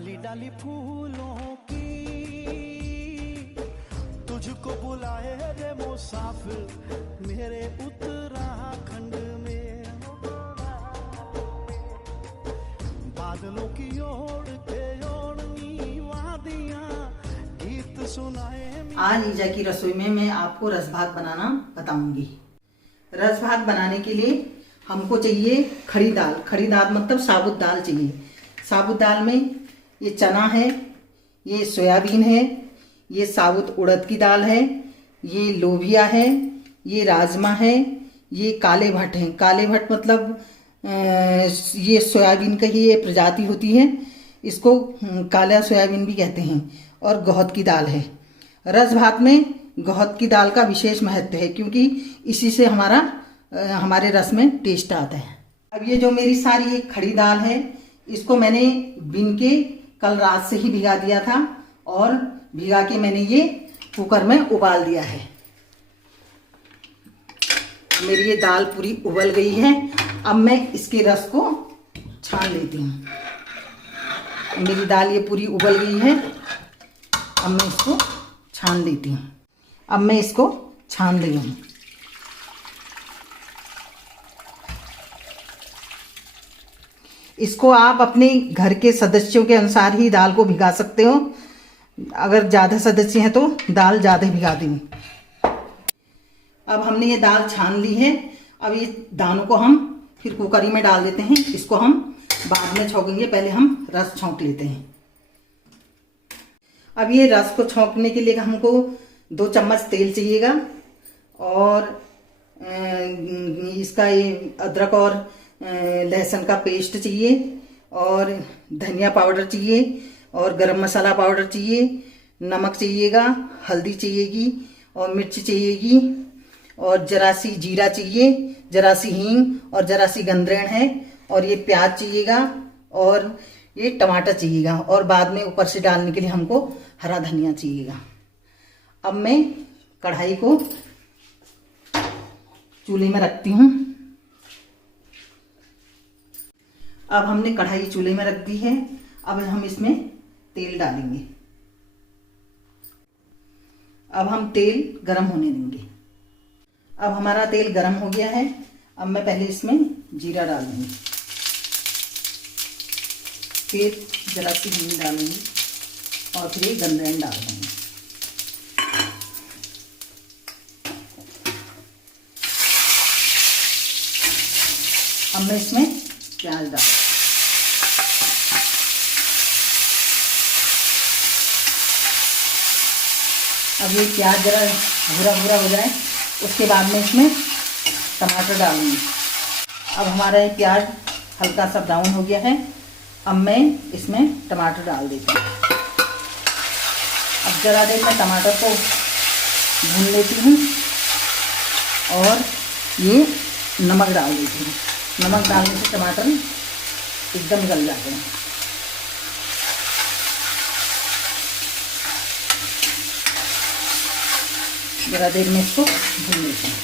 डाली डाली फूलों की तुझको बुलाए रे मुसाफिर मेरे उत्तराखंड में, बादलों की ओर के ओढ़नी वादियां गीत सुनाए। आज ईजा की रसोई में मैं आपको रस भात बनाना बताऊंगी। रस भात बनाने के लिए हमको चाहिए खड़ी दाल। खड़ी दाल मतलब साबुत दाल चाहिए। साबुत दाल में ये चना है, ये सोयाबीन है, ये साबुत उड़द की दाल है, ये लोबिया है, ये राजमा है, ये काले भट्ट है। काले भट्ट मतलब ये सोयाबीन का ही ये प्रजाति होती है, इसको काला सोयाबीन भी कहते हैं। और गौहत की दाल है। रस भात में गौहत की दाल का विशेष महत्व है क्योंकि इसी से हमारे रस में टेस्ट आता है। अब ये जो मेरी सारी ये खड़ी दाल है, इसको मैंने बिन के कल रात से ही भिगा दिया था और भिगा के मैंने ये कुकर में उबाल दिया है। मेरी ये दाल पूरी उबल गई है। अब मैं इसके रस को छान लेती हूँ। मेरी दाल ये पूरी उबल गई है। अब मैं इसको छान लेती हूँ। अब मैं इसको छान रही हूँ। इसको आप अपने घर के सदस्यों के अनुसार ही दाल को भिगा सकते हो। अगर ज़्यादा सदस्य हैं तो दाल ज़्यादा भिगा देंगे। अब हमने ये दाल छान ली है। अब ये दानों को हम फिर कुकर में डाल देते हैं। इसको हम बाद में छौंकेंगे, पहले हम रस छौंक लेते हैं। अब ये रस को छौंकने के लिए हमको 2 चम्मच तेल चाहिएगा और इसका ये अदरक और लहसुन का पेस्ट चाहिए और धनिया पाउडर चाहिए और गरम मसाला पाउडर चाहिए, नमक चाहिएगा, हल्दी चाहिएगी और मिर्च चाहिएगी और जरा सी जीरा चाहिए, जरा सी हींग और जरा सी गंधरेण है और ये प्याज चाहिएगा और ये टमाटर चाहिएगा और बाद में ऊपर से डालने के लिए हमको हरा धनिया चाहिएगा। अब मैं कढ़ाई को चूल्हे में रखती हूँ। अब हमने कढ़ाई चूल्हे में रख दी है। अब हम इसमें तेल डालेंगे। अब हम तेल गरम होने देंगे। अब हमारा तेल गरम हो गया है। अब मैं पहले इसमें जीरा डाल दूंगी, फिर जरा सी हींग डालूंगी और फिर ये गंधरेण डाल दूंगी। अब मैं इसमें प्याज डाल, अब ये प्याज जरा भूरा भूरा हो जाए उसके बाद में इसमें टमाटर डालूंगी। अब हमारा ये प्याज हल्का सा ब्राउन हो गया है। अब मैं इसमें टमाटर डाल देती हूँ। अब जरा देर मैं टमाटर को भून लेती हूँ और ये नमक डाल देती हूँ। नमक डालने से टमाटर एकदम गल जाते हैं। जरा देर में इसको भून लेते हैं।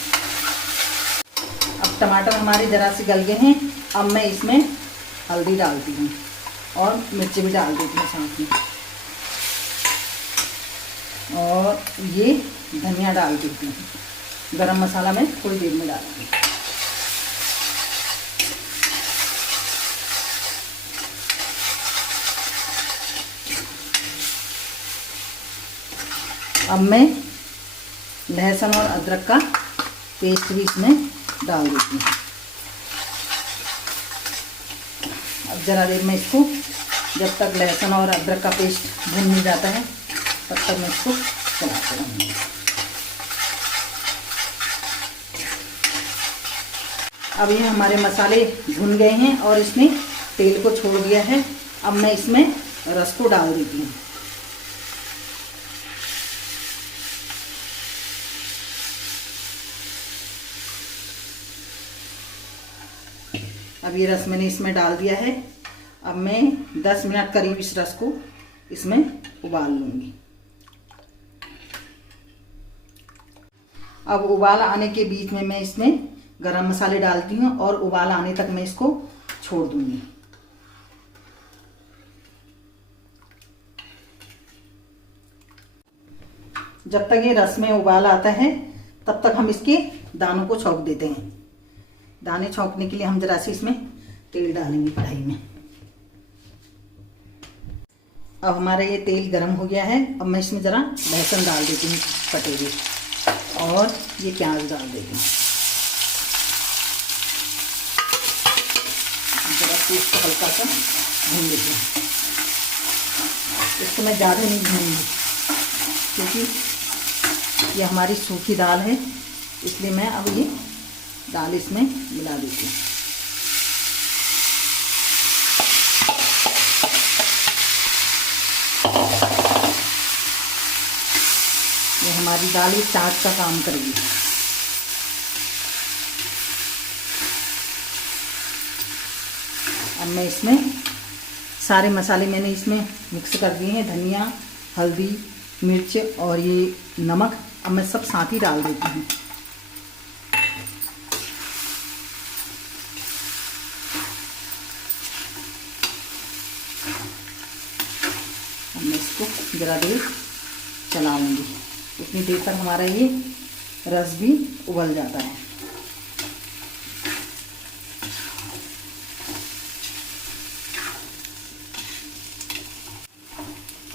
अब टमाटर हमारे जरा से गल गए हैं। अब मैं इसमें हल्दी डालती हूँ और मिर्ची भी डाल देती हूँ साथ में और ये धनिया डाल देती हूँ। गरम मसाला मैं थोड़ी देर में डालूंगी। अब मैं लहसुन और अदरक का पेस्ट भी इसमें डाल देती हूँ। अब ज़रा देर में इसको, जब तक लहसुन और अदरक का पेस्ट भून नहीं जाता है तब तक मैं इसको चलाते रहूँगी। अब ये हमारे मसाले भुन गए हैं और इसने तेल को छोड़ दिया है। अब मैं इसमें रस को डाल देती हूँ। अब ये रस मैंने इसमें डाल दिया है। अब मैं 10 मिनट करीब इस रस को इसमें उबाल लूँगी। अब उबाल आने के बीच में मैं इसमें गरम मसाले डालती हूँ और उबाल आने तक मैं इसको छोड़ दूँगी। जब तक ये रस में उबाल आता है तब तक हम इसके दानों को छौंक देते हैं। दाने छौंकने के लिए हम जरा सी इसमें तेल डालेंगे कढ़ाई में। अब हमारा ये तेल गर्म हो गया है। अब मैं इसमें ज़रा लहसुन डाल देती हूँ कटे हुए, और ये प्याज डाल देती हूँ। ज़रा सी इसको हल्का सा भून देती हूँ। इसको मैं ज़्यादा नहीं भूनूंगी क्योंकि ये हमारी सूखी दाल है, इसलिए मैं अब ये दाल इसमें मिला देती हूँ। ये हमारी दाल ये चाट का काम करेगी। अब मैं इसमें सारे मसाले मैंने इसमें मिक्स कर दिए हैं, धनिया, हल्दी, मिर्च और ये नमक। अब मैं सब साथ ही डाल देती हूँ। अब मैं इसको ज़रा देर चलाऊंगी, उतनी देर तक हमारा ये रस भी उबल जाता है।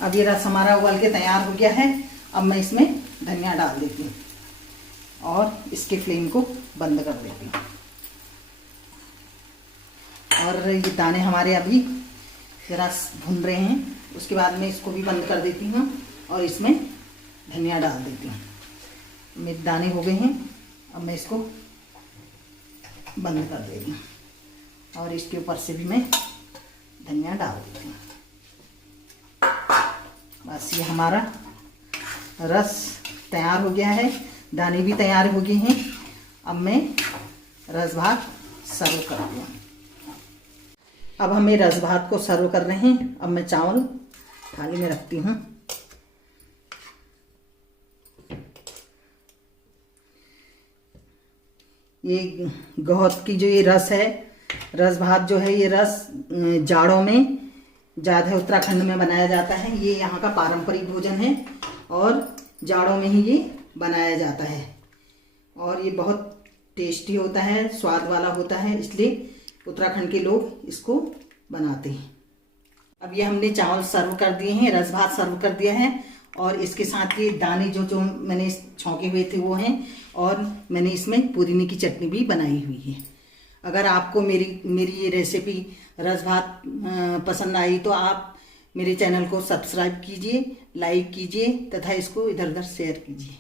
अब ये रस हमारा उबल के तैयार हो गया है। अब मैं इसमें धनिया डाल देती हूँ और इसके फ्लेम को बंद कर देती हूँ। और ये दाने हमारे अभी ज़रा भुन रहे हैं, उसके बाद मैं इसको भी बंद कर देती हूँ और इसमें धनिया डाल देती हूँ। मेरे दाने हो गए हैं। अब मैं इसको बंद कर देती हूँ और इसके ऊपर से भी मैं धनिया डाल देती हूँ। बस ये हमारा रस तैयार हो गया है, दाने भी तैयार हो गए हैं। अब मैं रस भात सर्व करती हूँ। अब हमें रस भात को सर्व कर रहे हैं। अब मैं चावल थाली में रखती हूँ। ये गौत की जो ये रस है, रस भात जो है, ये रस जाड़ों में ज़्यादा उत्तराखंड में बनाया जाता है। ये यहाँ का पारंपरिक भोजन है और जाड़ों में ही ये बनाया जाता है और ये बहुत टेस्टी होता है, स्वाद वाला होता है, इसलिए उत्तराखंड के लोग इसको बनाते हैं। अब ये हमने चावल सर्व कर दिए हैं, रस भात सर्व कर दिया है और इसके साथ ये दाने जो मैंने छौंके हुए थे वो हैं और मैंने इसमें पुदीने की चटनी भी बनाई हुई है। अगर आपको मेरी ये रेसिपी रस भात पसंद आई तो आप मेरे चैनल को सब्सक्राइब कीजिए, लाइक कीजिए तथा इसको इधर उधर शेयर कीजिए।